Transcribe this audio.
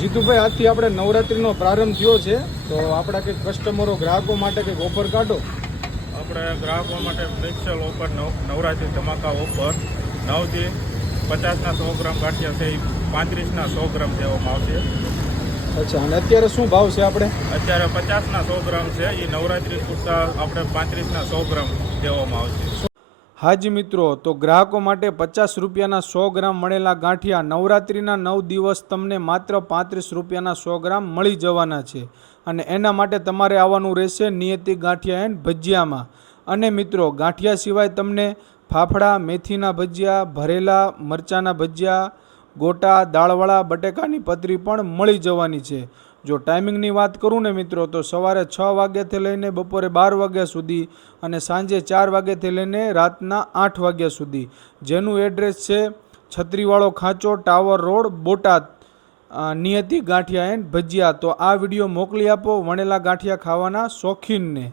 જીતુભાઈ આજથી આપણે નવરાત્રીનો પ્રારંભ થયો છે. તો આપણા કંઈક કસ્ટમરો ગ્રાહકો માટે કંઈક ઓફર કાઢો. આપણે ગ્રાહકો માટે સ્પેશિયલ ઓફર નવ નવરાત્રી ધમાકા ઓફર નવથી પચાસના સો ગ્રામ ગાંઠિયા છે એ પાંત્રીસના સો ગ્રામ દેવામાં આવશે. અચ્છા અને અત્યારે શું ભાવ છે આપણે? અત્યારે પચાસના સો ગ્રામ છે એ નવરાત્રી પૂરતા આપણે પાંત્રીસના સો ગ્રામ દેવામાં આવશે. હાજી મિત્રો, તો ગ્રાહકો માટે પચાસ રૂપિયાના સો ગ્રામ મળેલા ગાંઠિયા નવરાત્રિના નવ દિવસ તમને માત્ર પાંત્રીસ રૂપિયાના સો ગ્રામ મળી જવાના છે. અને એના માટે તમારે આવવાનું રહેશે નિયતિ ગાંઠિયા એન્ડ ભજીયામાં. અને મિત્રો, ગાંઠિયા સિવાય તમને ફાફડા, મેથીના ભજીયા, ભરેલા મરચાના ભજીયા, ગોટા, દાળવાળા, બટેકાની પતરી પણ મળી જવાની છે. જો ટાઈમિંગની વાત કરું ને મિત્રો, તો સવારે છ વાગ્યાથી લઈને બપોરે બાર વાગ્યા સુધી અને સાંજે ચાર વાગ્યાથી લઈને રાતના આઠ વાગ્યા સુધી. જેનું એડ્રેસ છે છત્રીવાળો ખાંચો tower road, Botad Niyati gathiya and bhajiya. તો આ વીડિયો મોકલી આપો વણેલા ગાંઠિયા ખાવાના શોખીનને.